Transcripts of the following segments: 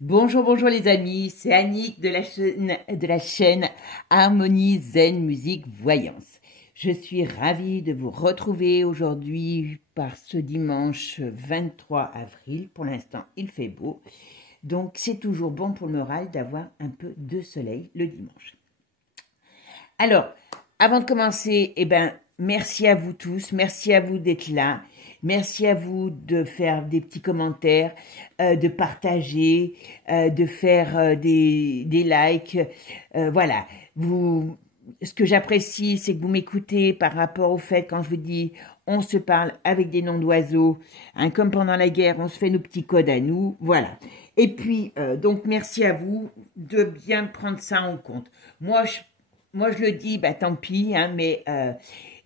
Bonjour, bonjour les amis, c'est Annick de la chaîne Harmonie Zen Musique Voyance. Je suis ravie de vous retrouver aujourd'hui par ce dimanche 23 avril. Pour l'instant, il fait beau, donc c'est toujours bon pour le moral d'avoir un peu de soleil le dimanche. Alors, avant de commencer, merci à vous tous, merci à vous d'être là. Merci à vous de faire des petits commentaires, de partager, de faire des likes. Voilà. Ce que j'apprécie, c'est que vous m'écoutez par rapport au fait quand je vous dis on se parle avec des noms d'oiseaux, hein, comme pendant la guerre, on se fait nos petits codes à nous. Voilà. Et puis, donc merci à vous de bien prendre ça en compte. Moi, je le dis, tant pis, hein, mais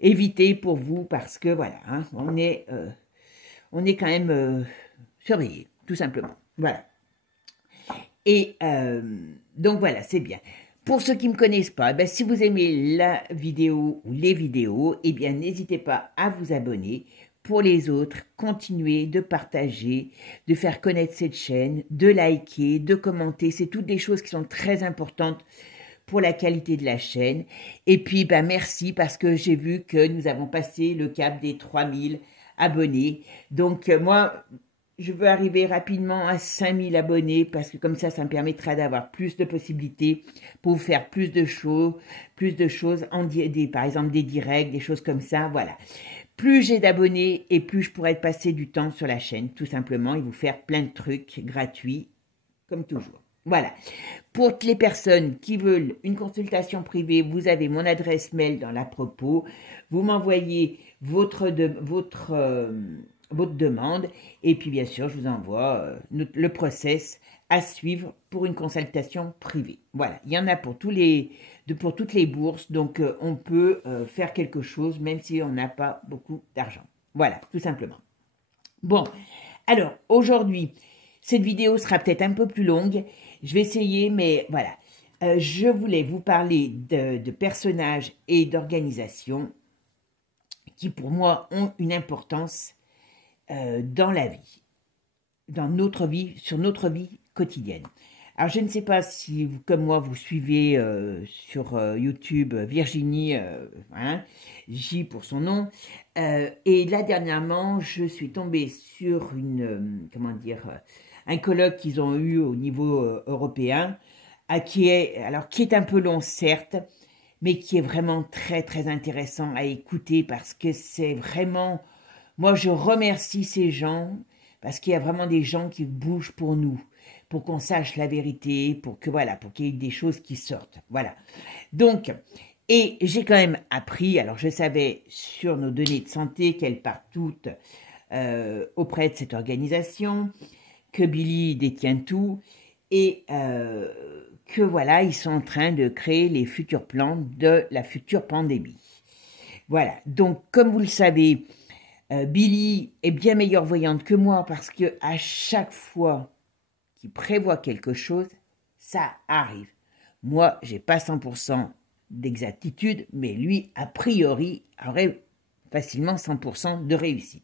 évitez pour vous parce que voilà, hein, on est quand même surveillé, tout simplement. Voilà. Et donc voilà, c'est bien. Pour ceux qui ne me connaissent pas, si vous aimez la vidéo ou les vidéos, n'hésitez pas à vous abonner. Pour les autres, continuez de partager, de faire connaître cette chaîne, de liker, de commenter. C'est toutes des choses qui sont très importantes pour la qualité de la chaîne. Et puis, merci parce que j'ai vu que nous avons passé le cap des 3000 abonnés. Donc, moi, je veux arriver rapidement à 5000 abonnés parce que comme ça me permettra d'avoir plus de possibilités pour vous faire plus de choses, par exemple des directs, des choses comme ça, voilà. Plus j'ai d'abonnés et plus je pourrai passer du temps sur la chaîne, tout simplement, et vous faire plein de trucs gratuits, comme toujours. Voilà. Pour les personnes qui veulent une consultation privée, vous avez mon adresse mail dans la propos. Vous m'envoyez votre demande et puis bien sûr, je vous envoie le process à suivre pour une consultation privée. Voilà, il y en a pour toutes les bourses, donc on peut faire quelque chose même si on n'a pas beaucoup d'argent. Voilà, tout simplement. Bon, alors aujourd'hui, cette vidéo sera peut-être un peu plus longue. Je vais essayer, mais voilà. Je voulais vous parler de personnages et d'organisations qui, pour moi, ont une importance dans la vie, sur notre vie quotidienne. Alors, je ne sais pas si, comme moi, vous suivez sur YouTube Virginie, J pour son nom. Et là, dernièrement, je suis tombée sur un colloque qu'ils ont eu au niveau européen, qui est un peu long, certes, mais qui est vraiment très, très intéressant à écouter parce que c'est vraiment... Moi, je remercie ces gens parce qu'il y a vraiment des gens qui bougent pour nous, pour qu'on sache la vérité, pour qu'il y ait des choses qui sortent. Voilà. Donc, et j'ai quand même appris, alors je savais sur nos données de santé qu'elles partent toutes auprès de cette organisation, que Billy détient tout, et que voilà, ils sont en train de créer les futurs plans de la future pandémie. Voilà, donc comme vous le savez, Billy est bien meilleure voyante que moi parce que à chaque fois qu'il prévoit quelque chose, ça arrive. Moi, j'ai pas 100% d'exactitude, mais lui, a priori, aurait facilement 100% de réussite.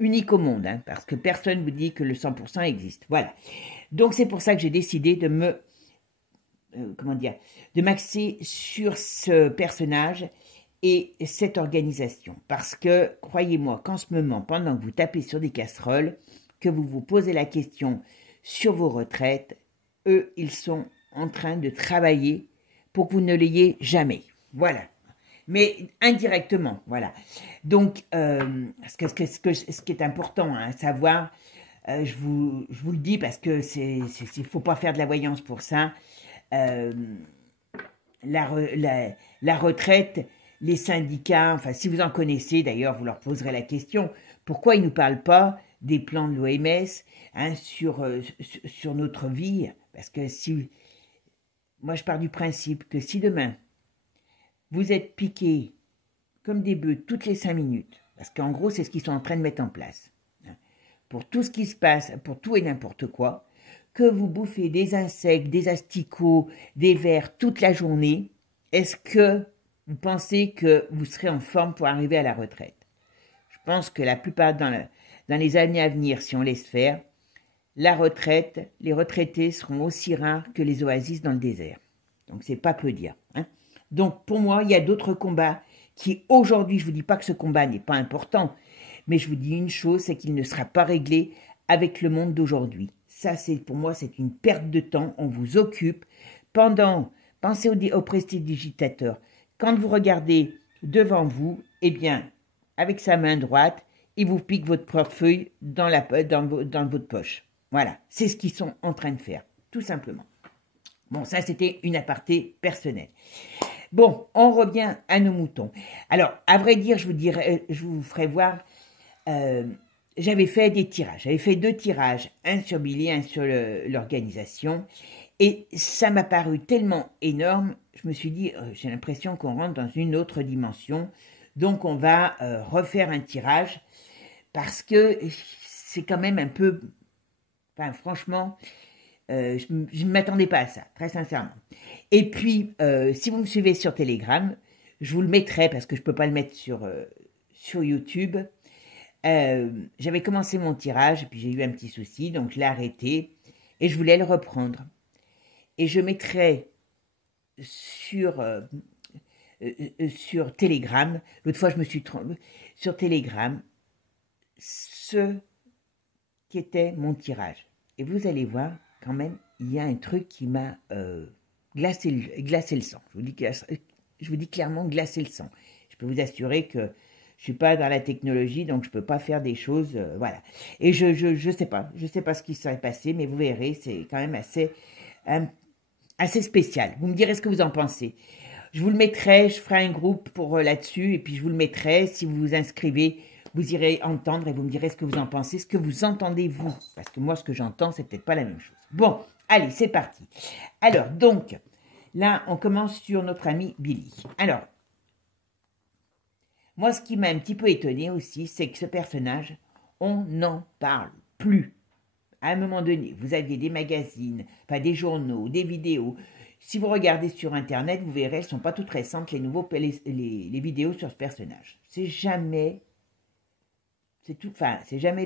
Unique au monde, hein, parce que personne ne vous dit que le 100% existe. Voilà. Donc, c'est pour ça que j'ai décidé de de m'axer sur ce personnage et cette organisation. Parce que, croyez-moi, qu'en ce moment, pendant que vous tapez sur des casseroles, que vous vous posez la question sur vos retraites, eux, ils sont en train de travailler pour que vous ne l'ayez jamais. Voilà. Mais indirectement, voilà. Donc, ce qui est important à savoir, je vous le dis parce que il faut pas faire de la voyance pour ça. La retraite, les syndicats, enfin, si vous en connaissez, d'ailleurs, vous leur poserez la question, pourquoi ils ne nous parlent pas des plans de l'OMS sur notre vie? Parce que moi, je pars du principe que si demain, vous êtes piqués comme des bœufs toutes les 5 minutes, parce qu'en gros, c'est ce qu'ils sont en train de mettre en place, pour tout ce qui se passe, pour tout et n'importe quoi, que vous bouffez des insectes, des asticots, des vers toute la journée, est-ce que vous pensez que vous serez en forme pour arriver à la retraite? Je pense que la plupart, dans les années à venir, si on laisse faire, la retraite, les retraités seront aussi rares que les oasis dans le désert. Donc, c'est pas peu dire. Hein. Donc, pour moi, il y a d'autres combats qui, aujourd'hui, je vous dis pas que ce combat n'est pas important, mais je vous dis une chose, c'est qu'il ne sera pas réglé avec le monde d'aujourd'hui. Ça, pour moi, c'est une perte de temps. On vous occupe. Pensez au prestidigitateur. Quand vous regardez devant vous, eh bien, avec sa main droite, il vous pique votre portefeuille dans votre poche. Voilà, c'est ce qu'ils sont en train de faire, tout simplement. Bon, ça, c'était une aparté personnelle. Bon, on revient à nos moutons. Alors, à vrai dire, je vous ferai voir, j'avais fait des tirages. J'avais fait 2 tirages, un sur Billy, un sur l'organisation. Et ça m'a paru tellement énorme, je me suis dit, j'ai l'impression qu'on rentre dans une autre dimension. Donc, on va refaire un tirage parce que c'est quand même un peu... Enfin, franchement, je ne m'attendais pas à ça, très sincèrement. Et puis, si vous me suivez sur Telegram, je vous le mettrai parce que je ne peux pas le mettre sur YouTube. J'avais commencé mon tirage et puis j'ai eu un petit souci, donc je l'ai arrêté et je voulais le reprendre. Et je mettrai sur Telegram, l'autre fois je me suis trompée, sur Telegram, ce qui était mon tirage. Et vous allez voir, quand même, il y a un truc qui m'a glacé le sang. Je vous dis clairement glacé le sang. Je peux vous assurer que je ne suis pas dans la technologie, donc je ne peux pas faire des choses, voilà. Et je sais pas ce qui serait passé, mais vous verrez, c'est quand même assez spécial. Vous me direz ce que vous en pensez. Je vous le mettrai, je ferai un groupe pour là-dessus, et puis je vous le mettrai. Si vous vous inscrivez, vous irez entendre et vous me direz ce que vous en pensez, ce que vous entendez vous. Parce que moi, ce que j'entends, c'est peut-être pas la même chose. Bon, allez, c'est parti. Alors, donc, là, on commence sur notre ami Billy. Alors, moi, ce qui m'a un petit peu étonné aussi, c'est que ce personnage, on n'en parle plus. À un moment donné, vous aviez des magazines, pas des journaux, des vidéos. Si vous regardez sur Internet, vous verrez, elles ne sont pas toutes récentes, les vidéos sur ce personnage. C'est jamais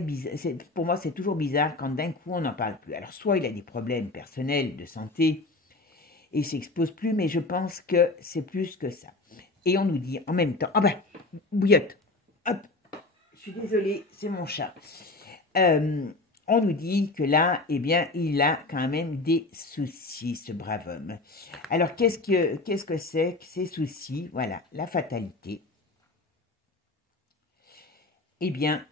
bizarre. Pour moi, c'est toujours bizarre quand d'un coup, on n'en parle plus. Alors, soit il a des problèmes personnels de santé et il s'expose plus, mais je pense que c'est plus que ça. Et on nous dit en même temps, bouillotte, hop, je suis désolée, c'est mon chat. On nous dit que là, eh bien, il a quand même des soucis, ce brave homme. Alors, qu'est-ce que c'est que ces soucis? Voilà, la fatalité. Eh bien,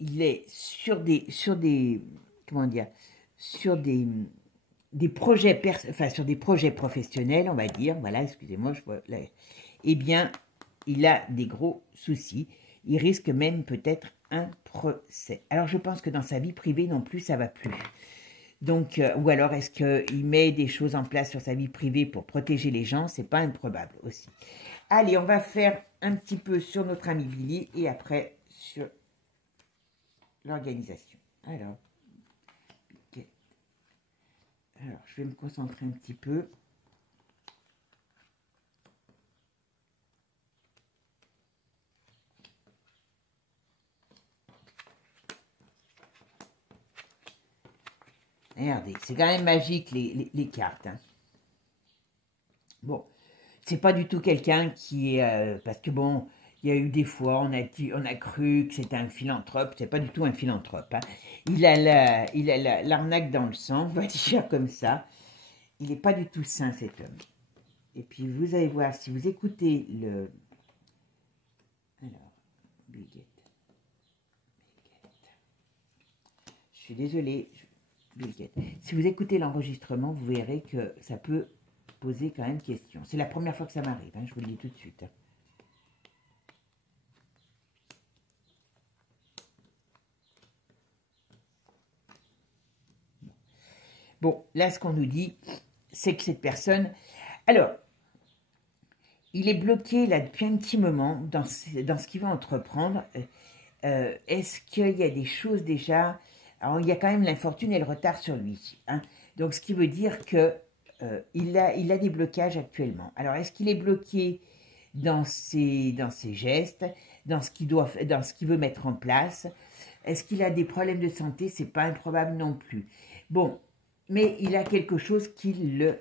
il est sur des projets, sur des projets professionnels, on va dire. Voilà, excusez-moi, eh bien, il a des gros soucis. Il risque même peut-être un procès. Alors, je pense que dans sa vie privée non plus, ça va plus. Donc, ou alors, est-ce qu'il met des choses en place sur sa vie privée pour protéger les gens? C'est pas improbable aussi. Allez, on va faire un petit peu sur notre ami Billy et après sur l'organisation. Alors, je vais me concentrer un petit peu. Regardez, c'est quand même magique les cartes. Hein. Bon, c'est pas du tout quelqu'un qui est... parce que bon, il y a eu des fois, on a cru que c'était un philanthrope. C'est pas du tout un philanthrope. Hein. Il a l'arnaque dans le sang, on va dire comme ça. Il n'est pas du tout sain, cet homme. Et puis, vous allez voir, si vous écoutez le... Alors, Bill Je suis désolée, si vous écoutez l'enregistrement, vous verrez que ça peut poser quand même question. C'est la première fois que ça m'arrive, hein, je vous le dis tout de suite. Bon, là, ce qu'on nous dit, c'est que cette personne... Alors, il est bloqué là depuis un petit moment dans ce qu'il va entreprendre. Est-ce qu'il y a des choses déjà... Alors, il y a quand même l'infortune et le retard sur lui. Hein. Donc, ce qui veut dire que il a des blocages actuellement. Alors, est-ce qu'il est bloqué dans ses gestes, dans ce qu'il veut mettre en place? Est-ce qu'il a des problèmes de santé? C'est pas improbable non plus. Bon, mais il a quelque chose qui le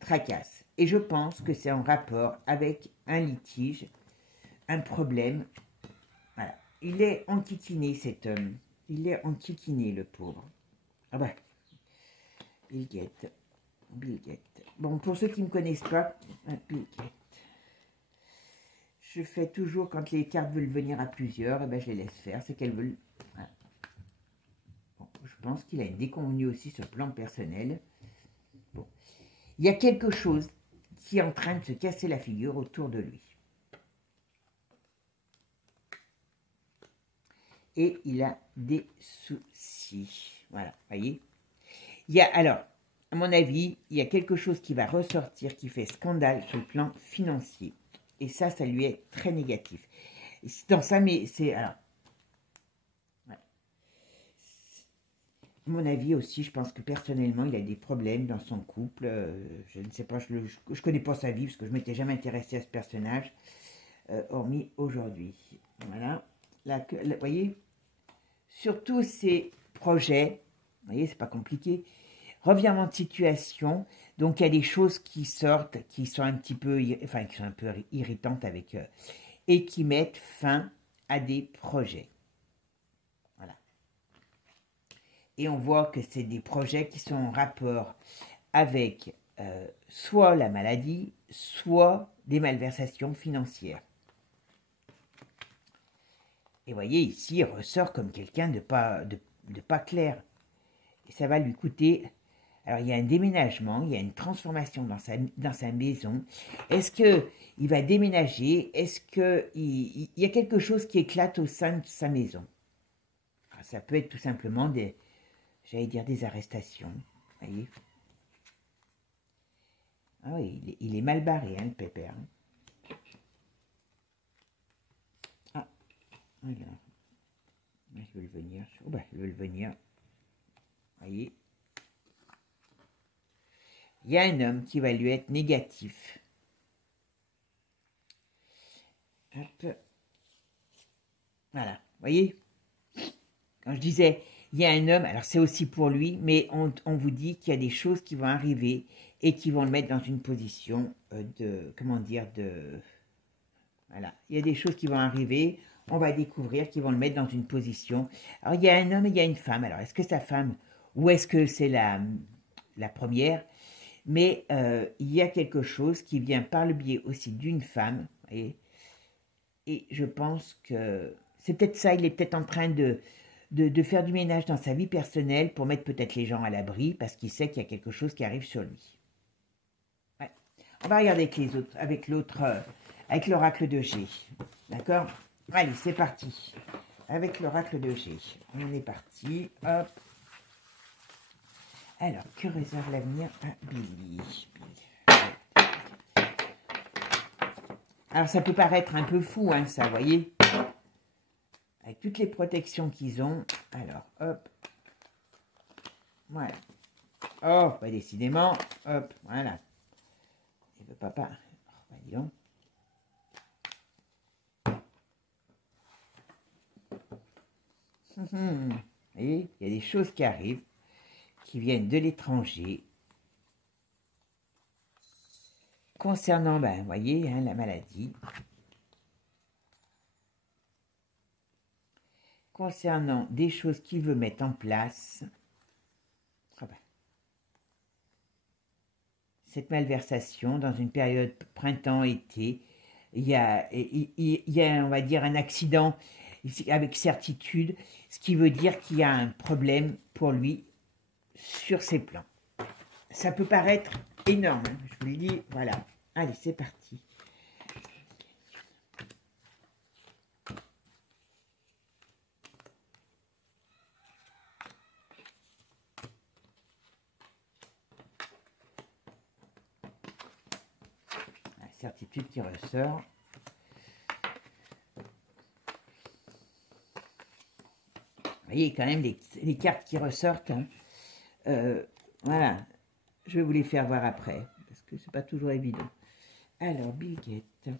tracasse. Et je pense que c'est en rapport avec un litige, un problème. Voilà. Il est enquiquiné, cet homme. Il est enquiquiné, le pauvre. Ah bah, Bill Gates. Bill Gates. Bon, pour ceux qui ne me connaissent pas, Bill Gates. Je fais toujours, quand les cartes veulent venir à plusieurs, eh ben, je les laisse faire, c'est qu'elles veulent. Voilà. Bon, je pense qu'il a une déconvenue aussi sur le plan personnel. Bon. Il y a quelque chose qui est en train de se casser la figure autour de lui. Et il a des soucis. Voilà, voyez. Il y a, alors, à mon avis, il y a quelque chose qui va ressortir qui fait scandale sur le plan financier. Et ça lui est très négatif. Dans ça, mais c'est... Alors, ouais. À mon avis aussi, je pense que personnellement, il a des problèmes dans son couple. Je ne sais pas, je ne connais pas sa vie, parce que je ne m'étais jamais intéressée à ce personnage, hormis aujourd'hui. Voilà. Là, vous voyez, sur tous ces projets, vous voyez, c'est pas compliqué, revirement de situation, donc il y a des choses qui sortent, qui sont un petit peu, enfin, qui sont un peu irritantes avec et qui mettent fin à des projets. Voilà. Et on voit que c'est des projets qui sont en rapport avec soit la maladie, soit des malversations financières. Et vous voyez, ici, il ressort comme quelqu'un de pas clair. Et ça va lui coûter... Alors, il y a un déménagement, il y a une transformation dans sa maison. Est-ce qu'il va déménager? Est-ce qu'il y a quelque chose qui éclate au sein de sa maison? Alors, ça peut être tout simplement j'allais dire des arrestations. Vous voyez? Ah oui, il est mal barré, hein, le pépère. Ah, alors. Ils veulent venir. Oh ben, ils veulent venir. Vous voyez? Il y a un homme qui va lui être négatif. Hop. Voilà, vous voyez? Quand je disais, il y a un homme, alors c'est aussi pour lui, mais on vous dit qu'il y a des choses qui vont arriver et qui vont le mettre dans une position comment dire, voilà, il y a des choses qui vont arriver, on va découvrir qu'ils vont le mettre dans une position. Alors, il y a un homme et il y a une femme. Alors, est-ce que sa femme, ou est-ce que c'est la première? Mais il y a quelque chose qui vient par le biais aussi d'une femme, et je pense que c'est peut-être ça, il est peut-être en train de faire du ménage dans sa vie personnelle pour mettre peut-être les gens à l'abri, parce qu'il sait qu'il y a quelque chose qui arrive sur lui. Ouais. On va regarder avec les autres, avec l'autre, avec l'oracle de G. D'accord? Allez, c'est parti. Avec l'oracle de G. On est parti. Hop. Alors, que réserve l'avenir à Billy? Alors, ça peut paraître un peu fou, hein, ça, vous voyez? Avec toutes les protections qu'ils ont. Alors, hop. Voilà. Oh, bah, décidément. Hop, voilà. Il veut papa. Oh, bah, dis donc. Et il y a des choses qui arrivent, qui viennent de l'étranger. Concernant, ben, vous voyez, hein, la maladie. Concernant des choses qu'il veut mettre en place. Oh ben. Cette malversation, dans une période printemps-été, il y a, on va dire, un accident avec certitude, ce qui veut dire qu'il y a un problème pour lui sur ses plans. Ça peut paraître énorme, hein, je vous le dis, voilà. Allez, c'est parti. La certitude qui ressort. Vous voyez quand même les cartes qui ressortent. Hein. Voilà. Je vais vous les faire voir après, parce que c'est pas toujours évident. Alors, Bill Gates.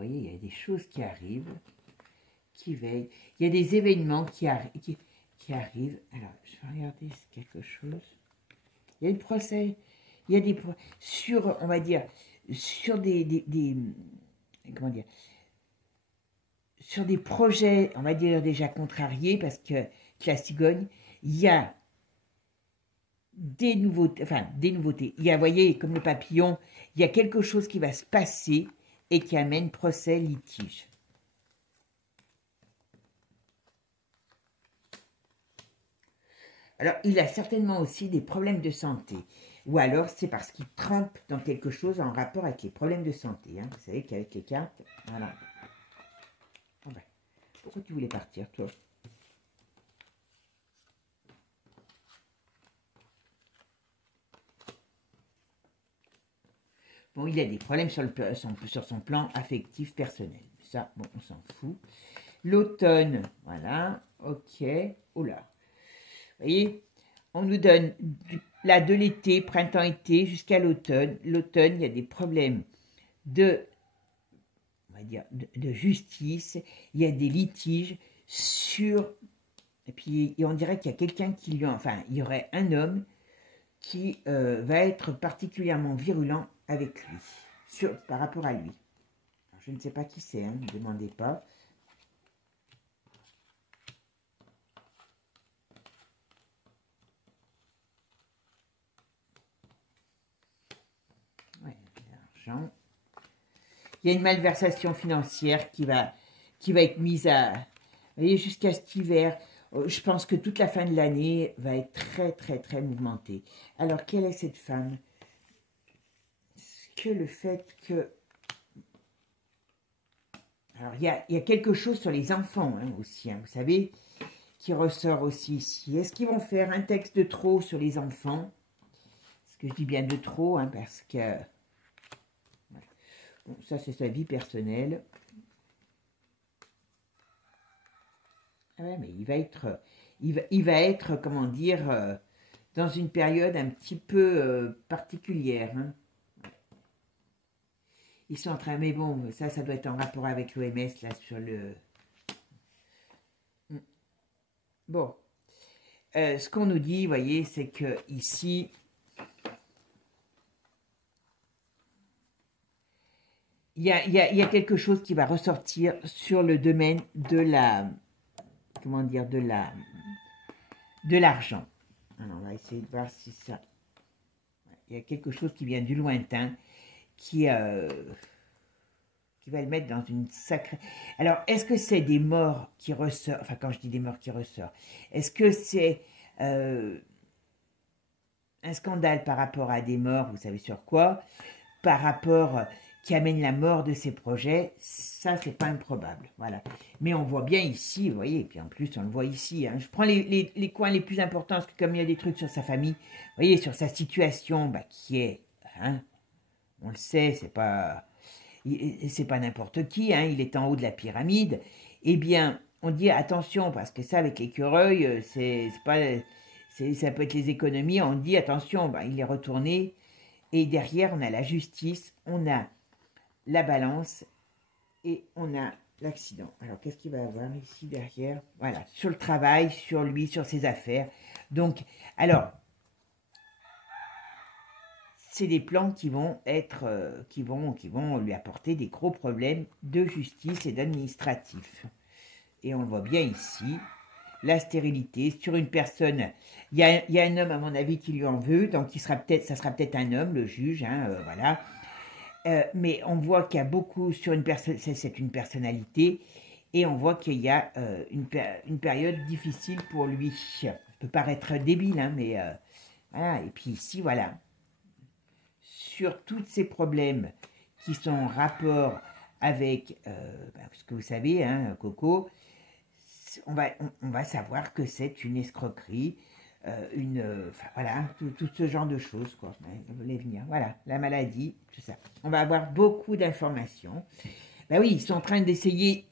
voyez, il y a des choses qui arrivent, qui veillent. Il y a des événements qui arrivent. Alors, je vais regarder quelque chose. Il y a des procès. Il y a des sur, on va dire, sur comment dire, sur des projets, on va dire déjà contrariés, parce que la cigogne, il y a des nouveautés, Il y a, vous voyez, comme le papillon, il y a quelque chose qui va se passer et qui amène procès, litige. Alors, il a certainement aussi des problèmes de santé. Ou alors, c'est parce qu'il trempe dans quelque chose en rapport avec les problèmes de santé. Hein. Vous savez qu'avec les cartes, voilà. Oh ben, pourquoi tu voulais partir, toi? Bon, il a des problèmes sur son plan affectif personnel. Ça, bon, on s'en fout. L'automne, voilà, ok. Oh là. Vous voyez, on nous donne là de l'été, printemps-été, jusqu'à l'automne. L'automne, il y a des problèmes on va dire, de justice. Il y a des litiges sur... Et puis, on dirait qu'il y a quelqu'un qui lui... Enfin, il y aurait un homme qui va être particulièrement virulent avec lui, par rapport à lui. Alors, je ne sais pas qui c'est, hein, ne me demandez pas. Ouais, l'argent. Il y a une malversation financière qui va être mise à... Vous voyez, jusqu'à cet hiver, je pense que toute la fin de l'année va être très, très, très mouvementée. Alors, quelle est cette femme? Que le fait que... Alors, il y a quelque chose sur les enfants hein, aussi, hein, vous savez, qui ressort aussi ici. Est-ce qu'ils vont faire un texte de trop sur les enfants? Est-ce que je dis bien de trop, hein, parce que... Voilà. Bon, ça, c'est sa vie personnelle. Ah ouais, mais il va être, comment dire, dans une période un petit peu particulière. Hein. Ils sont en train, mais bon, ça doit être en rapport avec l'OMS, là, sur le... Bon. Ce qu'on nous dit, vous voyez, c'est que ici, il y a quelque chose qui va ressortir sur le domaine de la... Comment dire, de l'argent. Alors, on va essayer de voir si ça... Il y a quelque chose qui vient du lointain, qui va le mettre dans une sacrée... Alors, est-ce que c'est des morts qui ressortent? Enfin, quand je dis des morts qui ressortent, est-ce que c'est un scandale par rapport à des morts, vous savez sur quoi? Par rapport... qui amène la mort de ses projets, ça, c'est pas improbable, voilà. Mais on voit bien ici, vous voyez, et puis en plus, on le voit ici, hein. Je prends les coins les plus importants, parce que comme il y a des trucs sur sa famille, vous voyez, sur sa situation, bah, qui est, hein, on le sait, c'est pas n'importe qui, hein, il est en haut de la pyramide, eh bien, on dit attention, parce que ça, avec l'écureuil, ça peut être les économies, on dit attention, bah, il est retourné, et derrière, on a la justice, on a la balance et on a l'accident. Alors, qu'est-ce qu'il va avoir ici derrière? Voilà, sur le travail, sur lui, sur ses affaires. Donc, alors, c'est des plans qui vont être, qui vont lui apporter des gros problèmes de justice et d'administratif. Et on le voit bien ici, la stérilité sur une personne. Il y a un homme, à mon avis, qui lui en veut, donc ça sera peut-être un homme, le juge, hein, voilà. Mais on voit qu'il y a beaucoup sur une personne, c'est une personnalité, et on voit qu'il y a une période difficile pour lui. Ça peut paraître débile, hein, mais voilà. Et puis ici, voilà, sur tous ces problèmes qui sont en rapport avec ce que vous savez, hein, Coco, on va savoir que c'est une escroquerie. Voilà, tout ce genre de choses, quoi. On voulait venir, voilà, la maladie, tout ça. On va avoir beaucoup d'informations. Ben oui, ils sont en train d'essayer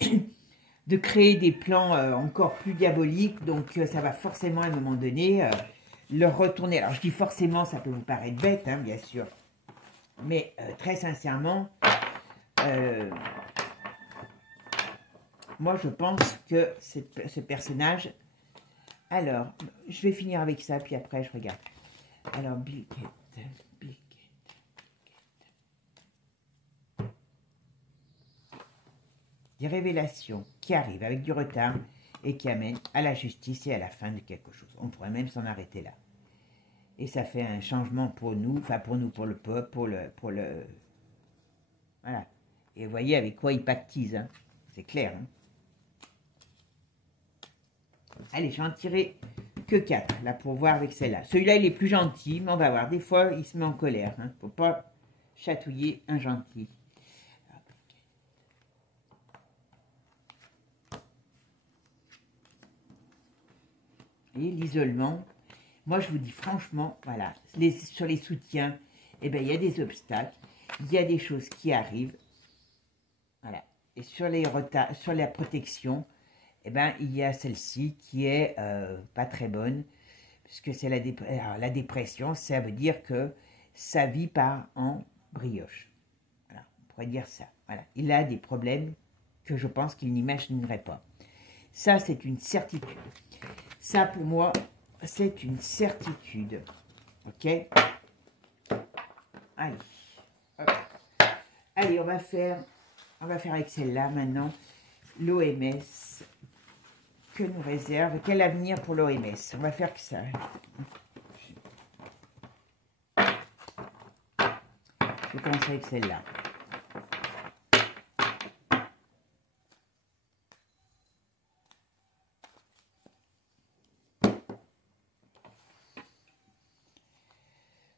de créer des plans encore plus diaboliques, donc ça va forcément, à un moment donné, leur retourner. Alors, je dis forcément, ça peut vous paraître bête, hein, bien sûr, mais très sincèrement, moi, je pense que ce personnage... Alors, je vais finir avec ça, puis après, je regarde. Alors, Bill Gates. Des révélations qui arrivent avec du retard et qui amènent à la justice et à la fin de quelque chose. On pourrait même s'en arrêter là. Et ça fait un changement pour nous, enfin pour nous, pour le peuple, pour le... Voilà. Et vous voyez avec quoi il pactise, hein. C'est clair. Hein. Allez, je vais en tirer que 4, là, pour voir avec celle-là. Celui-là, il est plus gentil, mais on va voir. Des fois, il se met en colère. Hein. Faut pas chatouiller un gentil. Et l'isolement, moi, je vous dis franchement, voilà, sur les soutiens, eh ben, il y a des obstacles, il y a des choses qui arrivent. Voilà. Et sur les retards, sur la protection, eh ben, il y a celle-ci qui est pas très bonne, puisque c'est la dépression, ça veut dire que sa vie part en brioche. Voilà, on pourrait dire ça. Voilà. Il a des problèmes que je pense qu'il n'imaginerait pas. Ça, c'est une certitude. Ça, pour moi, c'est une certitude. Ok? Allez. Hop. Allez, on va faire avec celle-là maintenant. L'OMS. Que nous réserve? Quel avenir pour l'OMS? On va faire que ça. Je vais commencer avec celle-là.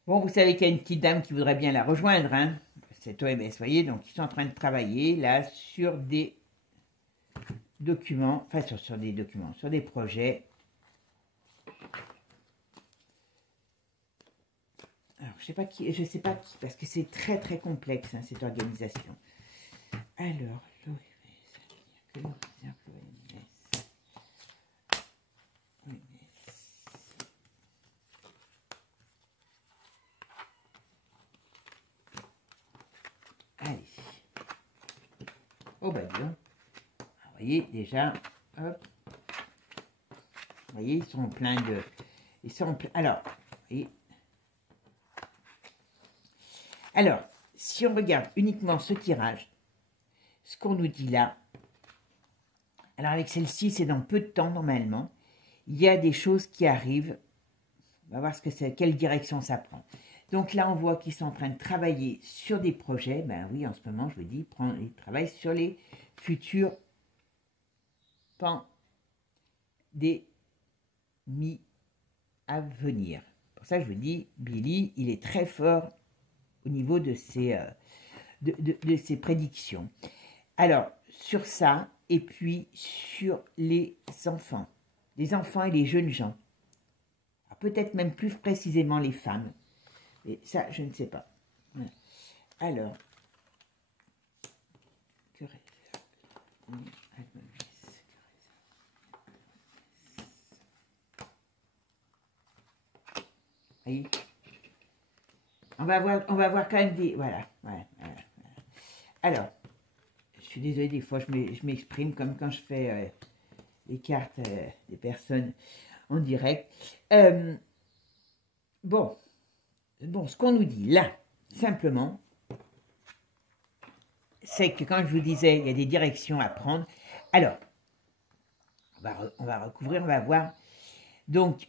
Bon, vous savez qu'il y a une petite dame qui voudrait bien la rejoindre, hein. Cette OMS, vous voyez, donc ils sont en train de travailler là sur des documents, enfin sur des documents, sur des projets. Alors, je sais pas qui, parce que c'est très très complexe, hein, cette organisation. Alors, l'OMS. Allez. Oh bah dis donc. Vous voyez déjà, hop. Vous voyez, ils sont pleins de... Ils sont pleins... Alors, et... Alors, si on regarde uniquement ce tirage, ce qu'on nous dit là, alors avec celle-ci, c'est dans peu de temps normalement, il y a des choses qui arrivent. On va voir ce que c'est, quelle direction ça prend. Donc là, on voit qu'ils sont en train de travailler sur des projets. Ben oui, en ce moment, je vous dis, ils travaillent sur les futurs pandémies à venir. Pour ça, je vous dis, Billy, il est très fort au niveau de ses prédictions. Alors, sur ça, et puis sur les enfants et les jeunes gens. Peut-être même plus précisément les femmes. Et ça, je ne sais pas. Voilà. Alors, que réserve? Voyez, on va voir quand même des... Voilà. Alors, je suis désolée, des fois, je m'exprime comme quand je fais les cartes des personnes en direct. Bon, ce qu'on nous dit là, simplement, c'est que quand je vous disais, il y a des directions à prendre. Alors, on va recouvrir, on va voir. Donc,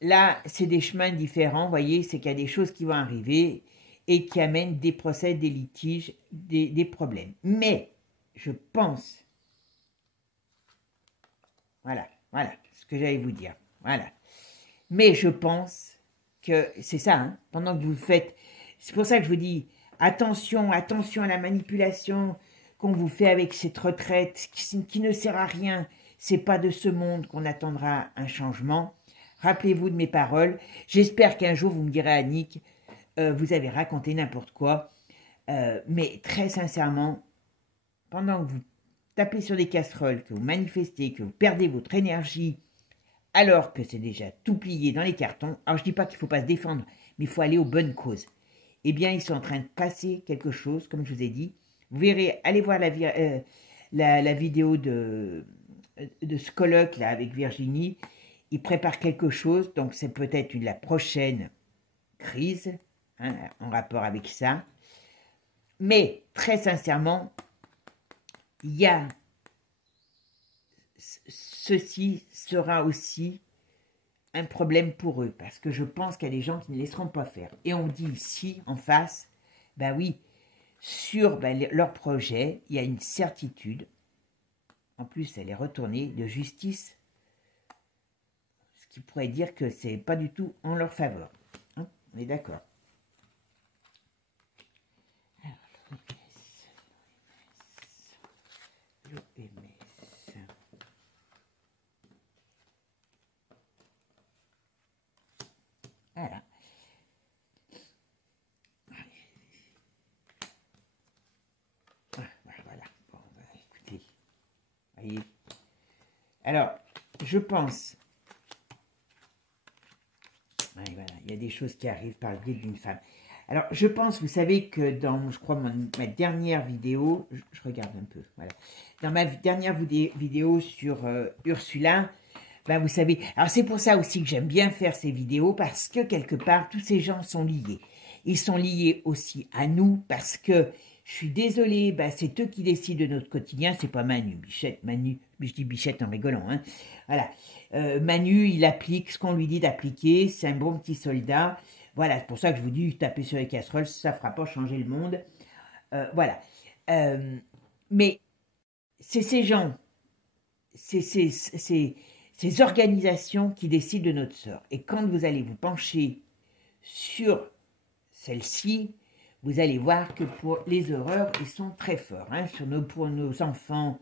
là, c'est des chemins différents, vous voyez, c'est qu'il y a des choses qui vont arriver et qui amènent des procès, des litiges, des problèmes. Mais, je pense, voilà, ce que j'allais vous dire, voilà. Mais je pense que c'est ça, hein, pendant que vous faites, c'est pour ça que je vous dis, attention à la manipulation qu'on vous fait avec cette retraite qui ne sert à rien. C'est pas de ce monde qu'on attendra un changement. Rappelez-vous de mes paroles. J'espère qu'un jour vous me direz, Annick, vous avez raconté n'importe quoi. Mais très sincèrement, pendant que vous tapez sur des casseroles, que vous manifestez, que vous perdez votre énergie, alors que c'est déjà tout plié dans les cartons, alors je ne dis pas qu'il ne faut pas se défendre, mais il faut aller aux bonnes causes. Eh bien, ils sont en train de passer quelque chose, comme je vous ai dit. Vous verrez, allez voir la la vidéo de ce colloque là avec Virginie. Il prépare quelque chose, donc c'est peut-être la prochaine crise, hein, en rapport avec ça. Mais très sincèrement, il y a ceci sera aussi un problème pour eux, parce que je pense qu'il y a des gens qui ne laisseront pas faire. Et on dit ici, en face, ben oui, sur leur projet, il y a une certitude, en plus elle est retournée, de justice, ce qui pourrait dire que c'est pas du tout en leur faveur. Hein, on est d'accord. L'OMS. Voilà. Voilà. Bon, écoutez. Voyez. Alors, je pense. Ouais, voilà, il y a des choses qui arrivent par le biais d'une femme. Alors, je pense, vous savez que dans, je crois, ma dernière vidéo, je regarde un peu, voilà. Dans ma dernière vidéo sur Ursula, ben vous savez, alors c'est pour ça aussi que j'aime bien faire ces vidéos, parce que quelque part, tous ces gens sont liés. Ils sont liés aussi à nous, parce que, je suis désolée, ben c'est eux qui décident de notre quotidien, c'est pas Manu, Bichette, Manu, je dis Bichette en rigolant, hein, voilà. Manu, il applique ce qu'on lui dit d'appliquer, c'est un bon petit soldat, voilà, c'est pour ça que je vous dis, taper sur les casseroles, ça ne fera pas changer le monde, voilà. Mais c'est ces gens, ces organisations qui décident de notre sort. Et quand vous allez vous pencher sur celle-ci, vous allez voir que pour les horreurs, ils sont très forts. Hein, pour nos enfants,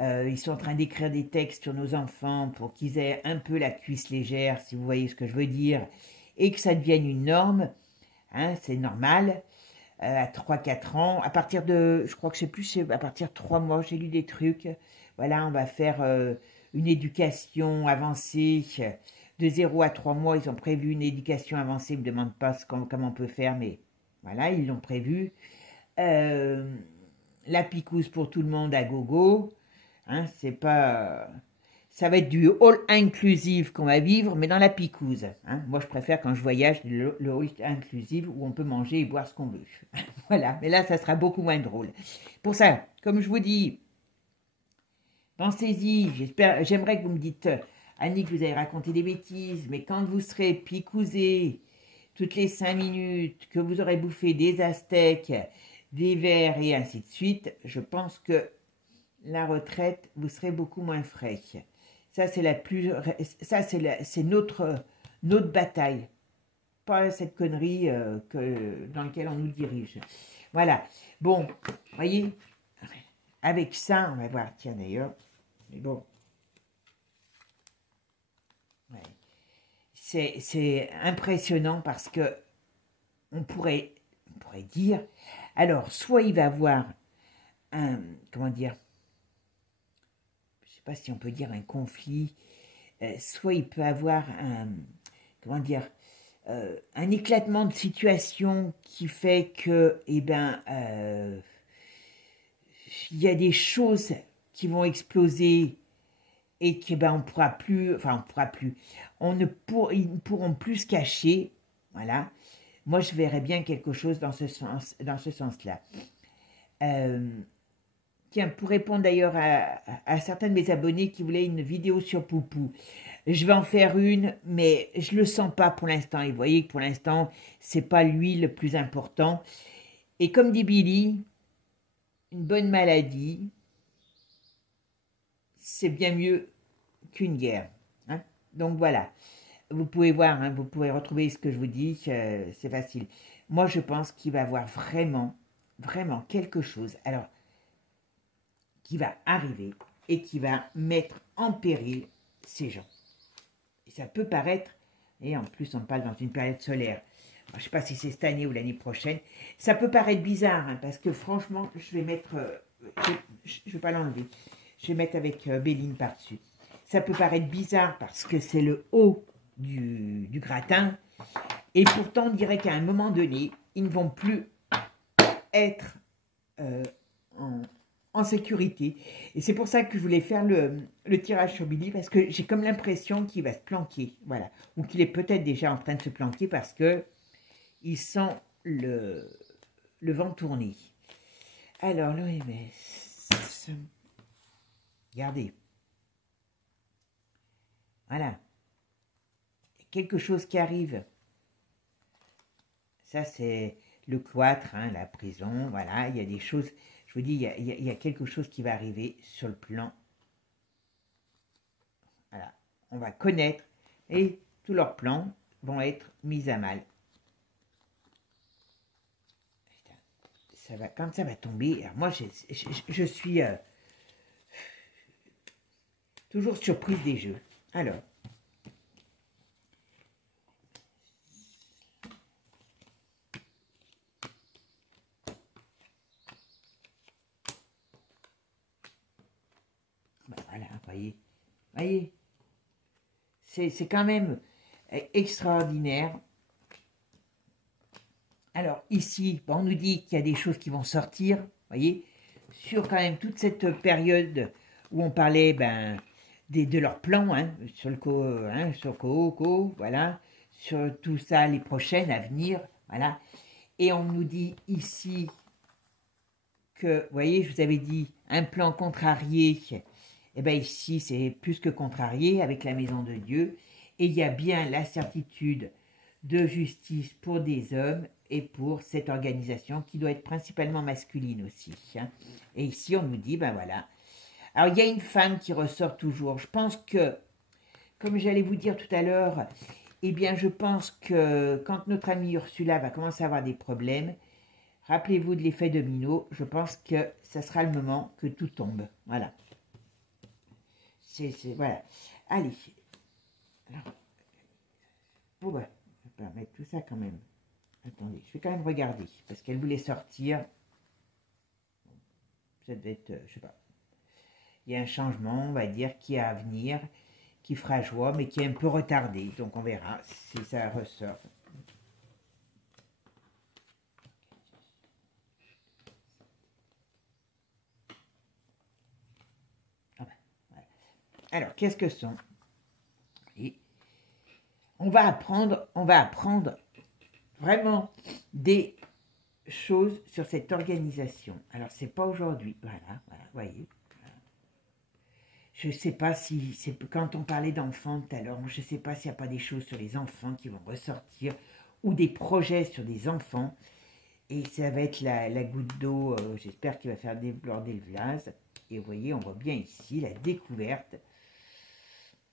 ils sont en train d'écrire des textes sur nos enfants pour qu'ils aient un peu la cuisse légère, si vous voyez ce que je veux dire, et que ça devienne une norme. Hein, c'est normal. À 3-4 ans, à partir de, je crois que je sais plus, c'est à partir de 3 mois, j'ai lu des trucs. Voilà, on va faire une éducation avancée. De 0 à 3 mois, ils ont prévu une éducation avancée. Ils ne me demandent pas comment on peut faire, mais voilà, ils l'ont prévu. La picouse pour tout le monde à gogo. Hein, c'est pas... Ça va être du all inclusive qu'on va vivre, mais dans la picouse. Hein. Moi, je préfère quand je voyage le all inclusive où on peut manger et boire ce qu'on veut. Voilà, mais là, ça sera beaucoup moins drôle. Pour ça, comme je vous dis, pensez-y. J'aimerais que vous me dites, Annie, que vous avez raconté des bêtises, mais quand vous serez picousé toutes les 5 minutes, que vous aurez bouffé des aztèques, des vers et ainsi de suite, je pense que la retraite, vous serez beaucoup moins frais. Ça, c'est notre bataille, pas cette connerie dans laquelle on nous dirige. Voilà. Bon, voyez, avec ça, on va voir, tiens d'ailleurs, mais bon. Ouais. C'est impressionnant parce que on pourrait dire, alors, soit il va avoir un, comment dire, je sais pas si on peut dire un conflit, soit il peut avoir un, comment dire, un éclatement de situation qui fait que, eh ben, il y a des choses qui vont exploser et que ben on pourra plus, enfin on pourra plus, ils ne pourront plus se cacher, voilà. Moi je verrais bien quelque chose dans ce sens-là. Tiens, pour répondre d'ailleurs à certains de mes abonnés qui voulaient une vidéo sur Poupou, je vais en faire une, mais je le sens pas pour l'instant. Et vous voyez que pour l'instant, c'est pas lui le plus important. Et comme dit Billy, une bonne maladie, c'est bien mieux qu'une guerre. Hein. Donc voilà, vous pouvez voir, hein, vous pouvez retrouver ce que je vous dis, c'est facile. Moi, je pense qu'il va y avoir vraiment, vraiment quelque chose. Alors, qui va arriver et qui va mettre en péril ces gens. Et ça peut paraître, et en plus on parle dans une période solaire, je ne sais pas si c'est cette année ou l'année prochaine, ça peut paraître bizarre, hein, parce que franchement, je vais mettre, je ne vais pas l'enlever, je vais mettre avec Béline par-dessus. Ça peut paraître bizarre parce que c'est le haut du gratin, et pourtant on dirait qu'à un moment donné, ils ne vont plus être en en sécurité. Et c'est pour ça que je voulais faire le tirage sur Billy, parce que j'ai comme l'impression qu'il va se planquer, voilà. Ou qu'il est peut-être déjà en train de se planquer parce que il sent le vent tourner. Alors, l'OMS, regardez, voilà, quelque chose qui arrive. Ça, c'est le cloître, hein, la prison, voilà, il y a des choses, je vous dis, il y a quelque chose qui va arriver sur le plan. Voilà, on va connaître et tous leurs plans vont être mis à mal. Ça va, quand ça va tomber, alors moi je suis toujours surprise des jeux. Alors, ben voilà, voyez, c'est quand même extraordinaire. Alors ici, on nous dit qu'il y a des choses qui vont sortir, voyez, sur quand même toute cette période où on parlait de leur plan, hein, sur le Coco, voilà, sur tout ça, les prochaines à venir, voilà. Et on nous dit ici que, vous voyez, je vous avais dit, un plan contrarié, et bien ici c'est plus que contrarié avec la maison de Dieu, et il y a bien la certitude de justice pour des hommes et pour cette organisation qui doit être principalement masculine aussi. Hein. Et ici on nous dit, ben voilà. Alors il y a une femme qui ressort toujours. Je pense que, comme j'allais vous dire tout à l'heure, eh bien je pense que quand notre amie Ursula va commencer à avoir des problèmes, rappelez-vous de l'effet domino, je pense que ça sera le moment que tout tombe. Voilà. Voilà. Allez. Alors, bon, bah, je vais mettre tout ça quand même. Attendez, je vais quand même regarder, parce qu'elle voulait sortir. Ça devait être, je sais pas. Il y a un changement, on va dire, qui est à venir, qui fera joie, mais qui est un peu retardé. Donc on verra si ça ressort. Alors, qu'est-ce que sont? Et on va apprendre vraiment des choses sur cette organisation. Alors, c'est pas aujourd'hui. Voilà, voyez. Je ne sais pas si, c'est quand on parlait d'enfants tout à l'heure, je ne sais pas s'il n'y a pas des choses sur les enfants qui vont ressortir ou des projets sur des enfants. Et ça va être la goutte d'eau, j'espère qu'il va faire déborder le vase. Et vous voyez, on voit bien ici la découverte.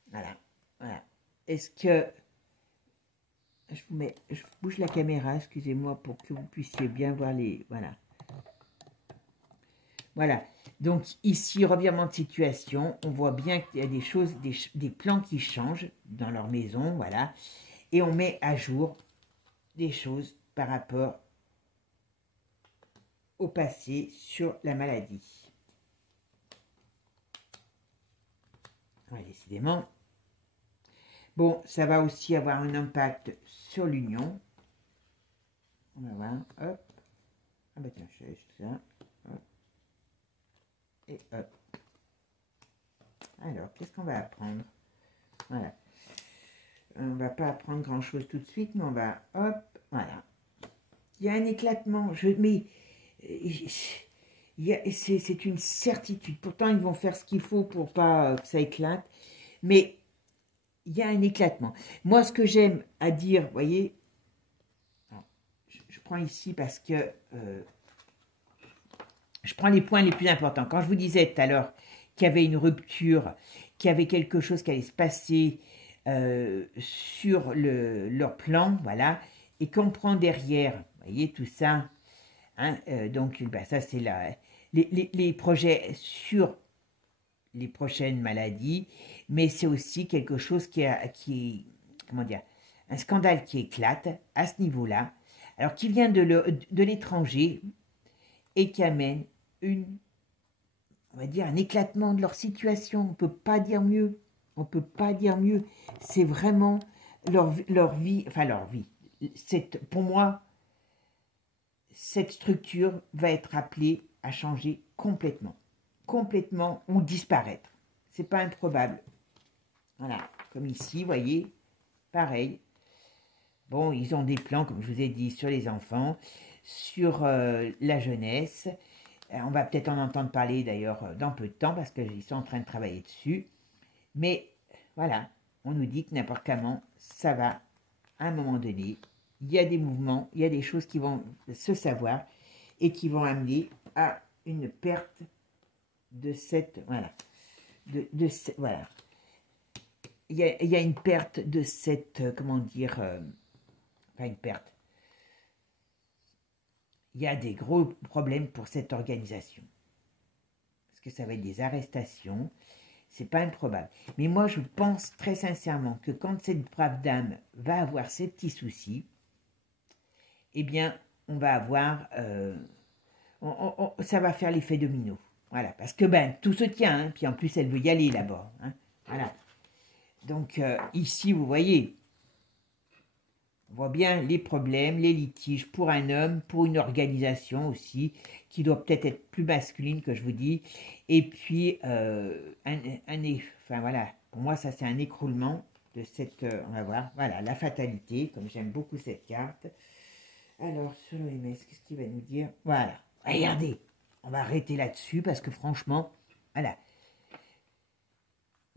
Voilà, voilà. Est-ce que... Je bouge la caméra, excusez-moi, pour que vous puissiez bien voir les... Voilà. Voilà. Donc, ici, revirement de situation. On voit bien qu'il y a des choses, des plans qui changent dans leur maison, voilà. Et on met à jour des choses par rapport au passé sur la maladie. Ouais, décidément. Bon, ça va aussi avoir un impact sur l'union. On va voir, hop. Ah bah tiens, je fais ça. Hop. Et hop. Alors, qu'est-ce qu'on va apprendre? Voilà. On ne va pas apprendre grand-chose tout de suite, mais on va, hop, voilà. Il y a un éclatement, mais c'est une certitude. Pourtant, ils vont faire ce qu'il faut pour pas que ça éclate, mais il y a un éclatement. Moi, ce que j'aime à dire, vous voyez, je prends ici parce que je prends les points les plus importants. Quand je vous disais tout à l'heure qu'il y avait une rupture, qu'il y avait quelque chose qui allait se passer sur leur plan, voilà, et qu'on prend derrière, vous voyez, tout ça, hein, donc bah, ça c'est les projets sur les prochaines maladies, mais c'est aussi quelque chose qui est, comment dire, un scandale qui éclate à ce niveau-là, alors qui vient de l'étranger et qui amène on va dire, un éclatement de leur situation. On ne peut pas dire mieux. On ne peut pas dire mieux. C'est vraiment leur vie, enfin leur vie. Pour moi, cette structure va être appelée à changer complètement. complètement ou disparaître. C'est pas improbable. Voilà, comme ici, vous voyez, pareil. Bon, ils ont des plans, comme je vous ai dit, sur les enfants, sur la jeunesse. On va peut-être en entendre parler d'ailleurs dans peu de temps parce qu'ils sont en train de travailler dessus. Mais voilà, on nous dit que n'importe comment, ça va à un moment donné. Il y a des mouvements, il y a des choses qui vont se savoir et qui vont amener à une perte de cette... Voilà. Voilà. Il y a une perte de cette... comment dire... pas une perte. Il y a des gros problèmes pour cette organisation. Parce que ça va être des arrestations. C'est pas improbable. Mais moi, je pense très sincèrement que quand cette brave dame va avoir ces petits soucis, eh bien, on va avoir... ça va faire l'effet domino. Voilà. Parce que, ben, tout se tient. Hein, puis en plus, elle veut y aller là-bas. Hein, voilà. Donc, ici, vous voyez... On voit bien les problèmes, les litiges pour un homme, pour une organisation aussi, qui doit peut-être être plus masculine que je vous dis. Et puis, enfin voilà, pour moi ça c'est un écroulement de cette, on va voir, voilà, la fatalité, comme j'aime beaucoup cette carte. Alors, sur l'OMS, qu'est-ce qu'il va nous dire? Voilà, regardez, on va arrêter là-dessus parce que franchement, voilà.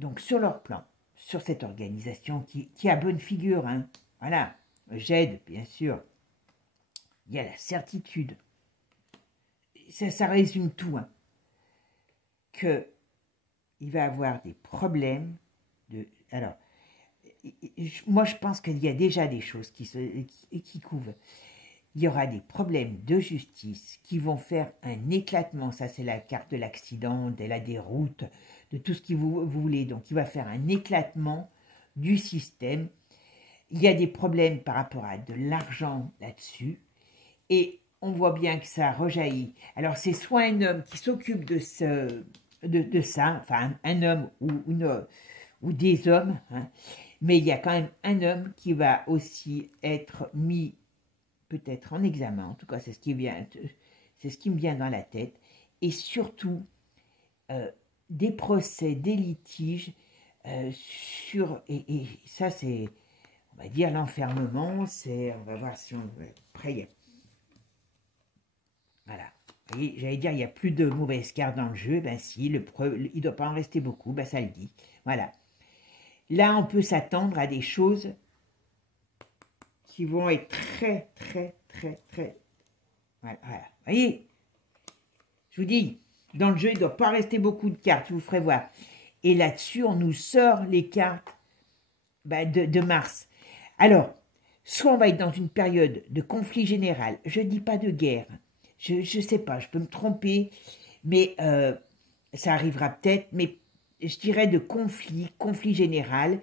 Donc sur leur plan, sur cette organisation qui a bonne figure, hein, voilà. J'aide, bien sûr. Il y a la certitude. Ça résume tout. Hein, que il va avoir des problèmes. Alors, moi, je pense qu'il y a déjà des choses qui couvrent. Il y aura des problèmes de justice qui vont faire un éclatement. Ça, c'est la carte de l'accident, de la déroute, de tout ce que vous voulez. Donc, il va faire un éclatement du système. Il y a des problèmes par rapport à de l'argent là-dessus. Et on voit bien que ça rejaillit. Alors, c'est soit un homme qui s'occupe de ça, enfin un homme ou des hommes, hein, mais il y a quand même un homme qui va aussi être mis peut-être en examen. En tout cas, c'est ce qui me vient dans la tête. Et surtout, des procès, des litiges et ça, c'est... On va dire l'enfermement, c'est, on va voir si on veut après, voilà. Vous voyez, j'allais dire, il n'y a plus de mauvaises cartes dans le jeu, ben si, il ne doit pas en rester beaucoup, ben ça le dit. Voilà. Là, on peut s'attendre à des choses qui vont être très, voilà. Vous voyez, je vous dis, dans le jeu, il ne doit pas rester beaucoup de cartes, je vous ferai voir. Et là-dessus, on nous sort les cartes ben, de Mars. Alors, soit on va être dans une période de conflit général, je ne dis pas de guerre, je ne sais pas, je peux me tromper, mais ça arrivera peut-être, mais je dirais de conflit général,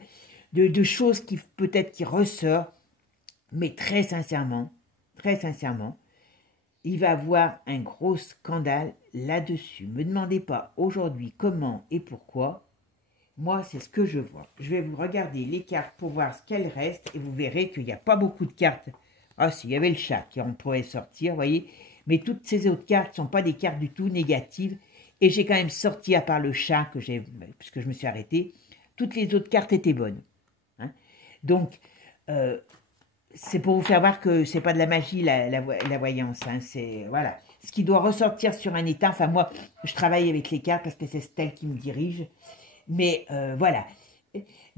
de choses qui peut-être qui ressortent, mais très sincèrement, il va y avoir un gros scandale là-dessus. Ne me demandez pas aujourd'hui comment et pourquoi. Moi, c'est ce que je vois. Je vais vous regarder les cartes pour voir ce qu'elles restent et vous verrez qu'il n'y a pas beaucoup de cartes. Ah si, il y avait le chat qui en pourrait sortir, vous voyez. Mais toutes ces autres cartes ne sont pas des cartes du tout négatives. Et j'ai quand même sorti, à part le chat, puisque je me suis arrêtée, toutes les autres cartes étaient bonnes. Hein. Donc, c'est pour vous faire voir que c'est pas de la magie, la voyance. Hein. C'est, voilà. Ce qui doit ressortir sur un état, enfin moi, je travaille avec les cartes parce que c'est elle qui me dirige. Mais voilà.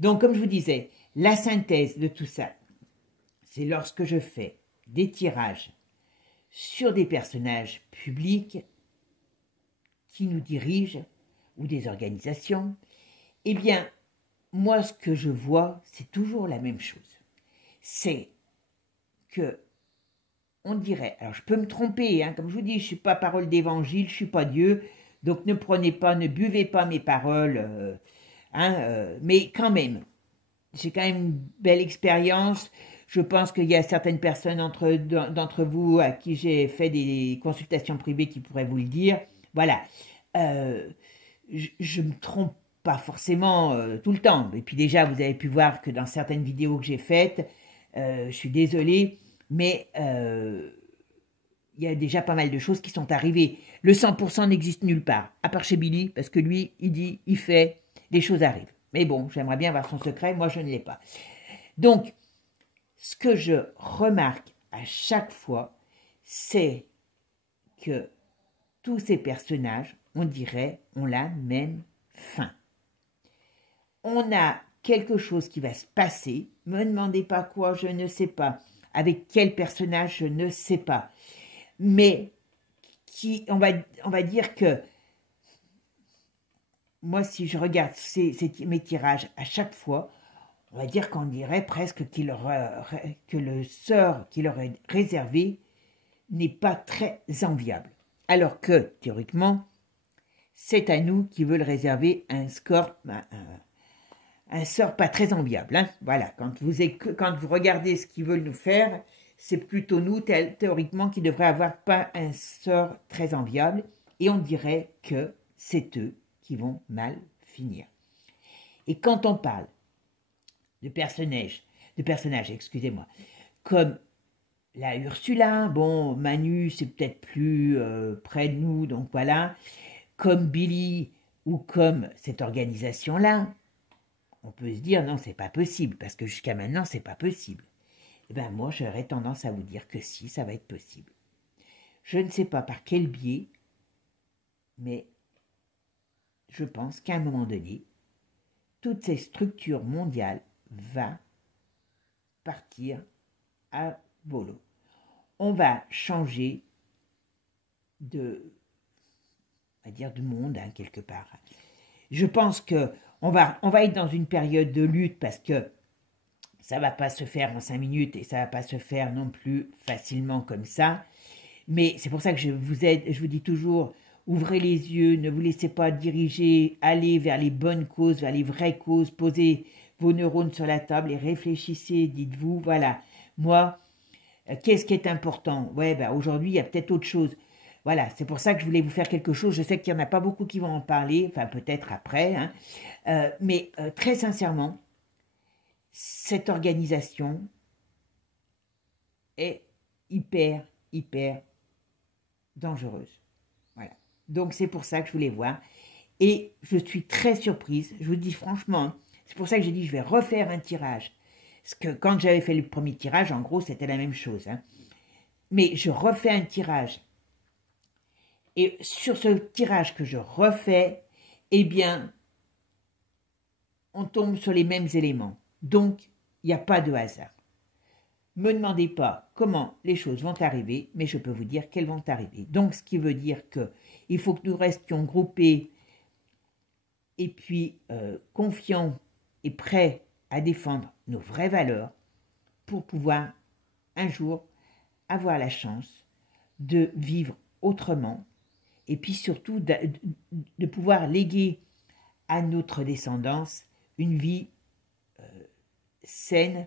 Donc, comme je vous disais, la synthèse de tout ça, c'est lorsque je fais des tirages sur des personnages publics qui nous dirigent ou des organisations, eh bien, moi, ce que je vois, c'est toujours la même chose. C'est que, on dirait, alors je peux me tromper, hein, comme je vous dis, je ne suis pas parole d'évangile, je ne suis pas Dieu, donc ne prenez pas, ne buvez pas mes paroles, mais quand même, j'ai quand même une belle expérience. Je pense qu'il y a certaines personnes d'entre vous à qui j'ai fait des consultations privées qui pourraient vous le dire. Voilà, je me trompe pas forcément tout le temps. Et puis déjà, vous avez pu voir que dans certaines vidéos que j'ai faites, je suis désolée, mais il il y a déjà pas mal de choses qui sont arrivées. Le 100% n'existe nulle part, à part chez Billy, parce que lui, il dit, il fait, les choses arrivent. Mais bon, j'aimerais bien avoir son secret, moi je ne l'ai pas. Donc, ce que je remarque à chaque fois, c'est que tous ces personnages, on dirait, ont la même fin. On a quelque chose qui va se passer, me demandez pas quoi, je ne sais pas, avec quel personnage, je ne sais pas, mais on va dire que moi, si je regarde mes tirages à chaque fois, on va dire qu'on dirait presque que le sort qu'il aurait réservé n'est pas très enviable. Alors que, théoriquement, c'est à nous qui veut le réserver un sort pas très enviable. Hein. Voilà, quand vous regardez ce qu'ils veulent nous faire, c'est plutôt nous, théoriquement, qui devraient avoir pas un sort très enviable. Et on dirait que c'est eux qui vont mal finir. Et quand on parle de personnages, excusez-moi, comme la Ursula, bon, Manu, c'est peut-être plus près de nous, donc voilà, comme Billy ou comme cette organisation-là, on peut se dire non, c'est pas possible, parce que jusqu'à maintenant, c'est pas possible. Eh bien, moi, j'aurais tendance à vous dire que si, ça va être possible. Je ne sais pas par quel biais, mais je pense qu'à un moment donné, toutes ces structures mondiales vont partir à volo. On va changer on va dire de monde, hein, quelque part. Je pense que on va être dans une période de lutte parce que ça ne va pas se faire en 5 minutes et ça ne va pas se faire non plus facilement comme ça. Mais c'est pour ça que je vous dis toujours, ouvrez les yeux, ne vous laissez pas diriger, allez vers les bonnes causes, vers les vraies causes, posez vos neurones sur la table et réfléchissez, dites-vous, voilà, moi, qu'est-ce qui est important? Ouais, ben aujourd'hui, il y a peut-être autre chose. Voilà, c'est pour ça que je voulais vous faire quelque chose. Je sais qu'il n'y en a pas beaucoup qui vont en parler, enfin peut-être après, hein. Mais très sincèrement, cette organisation est hyper dangereuse. Voilà. Donc c'est pour ça que je voulais voir. Et je suis très surprise, je vous dis franchement, c'est pour ça que j'ai dit je vais refaire un tirage. Parce que quand j'avais fait le premier tirage, en gros, c'était la même chose. Hein. Mais je refais un tirage. Et sur ce tirage que je refais, eh bien, on tombe sur les mêmes éléments. Donc, il n'y a pas de hasard. Ne me demandez pas comment les choses vont arriver, mais je peux vous dire qu'elles vont arriver. Donc, ce qui veut dire qu'il faut que nous restions groupés et puis confiants et prêts à défendre nos vraies valeurs pour pouvoir un jour avoir la chance de vivre autrement et puis surtout de pouvoir léguer à notre descendance une vie saine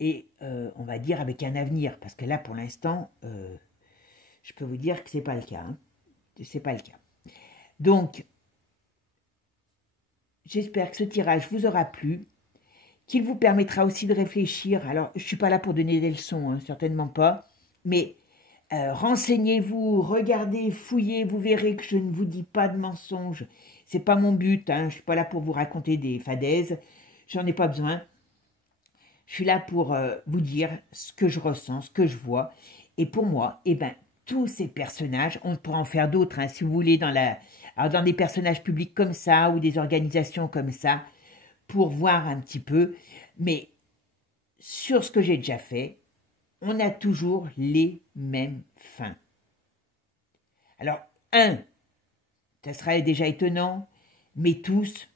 et on va dire avec un avenir, parce que là pour l'instant je peux vous dire que c'est pas le cas, hein. C'est pas le cas. Donc j'espère que ce tirage vous aura plu, qu'il vous permettra aussi de réfléchir. Alors je suis pas là pour donner des leçons, hein, certainement pas, mais renseignez-vous, regardez, fouillez, vous verrez que je ne vous dis pas de mensonges. C'est pas mon but, hein, je suis pas là pour vous raconter des fadaises, j'en ai pas besoin. Je suis là pour vous dire ce que je ressens, ce que je vois. Et pour moi, eh ben, tous ces personnages, on pourra en faire d'autres, hein, si vous voulez, alors dans des personnages publics comme ça, ou des organisations comme ça, pour voir un petit peu. Mais sur ce que j'ai déjà fait, on a toujours les mêmes fins. Alors, ça serait déjà étonnant, mais tous,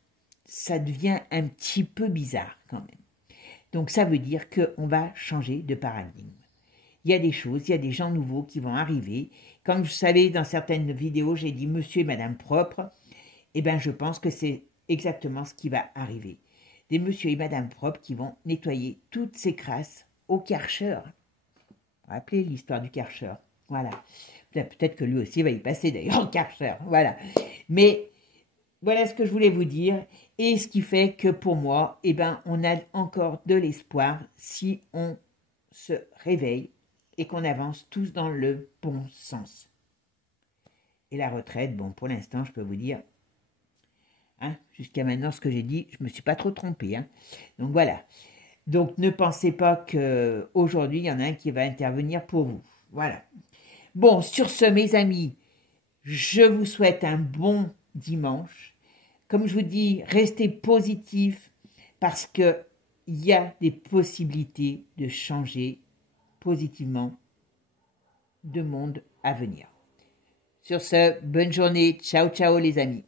ça devient un petit peu bizarre quand même. Donc ça veut dire qu'on va changer de paradigme. Il y a des choses, il y a des gens nouveaux qui vont arriver. Comme vous savez, dans certaines vidéos, j'ai dit monsieur et madame propre. Eh bien, je pense que c'est exactement ce qui va arriver. Des monsieur et madame propres qui vont nettoyer toutes ces crasses au Karcher. Rappelez l'histoire du Karcher. Voilà. Peut-être que lui aussi va y passer d'ailleurs au Karcher. Voilà. Mais voilà ce que je voulais vous dire. Et ce qui fait que pour moi, eh ben, on a encore de l'espoir si on se réveille et qu'on avance tous dans le bon sens. Et la retraite, bon, pour l'instant, je peux vous dire, hein, jusqu'à maintenant, ce que j'ai dit, je ne me suis pas trop trompée. Hein. Donc voilà. Donc ne pensez pas qu'aujourd'hui, il y en a un qui va intervenir pour vous. Voilà. Bon, sur ce, mes amis, je vous souhaite un bon dimanche. Comme je vous dis, restez positifs parce qu'il y a des possibilités de changer positivement de monde à venir. Sur ce, bonne journée. Ciao, ciao les amis.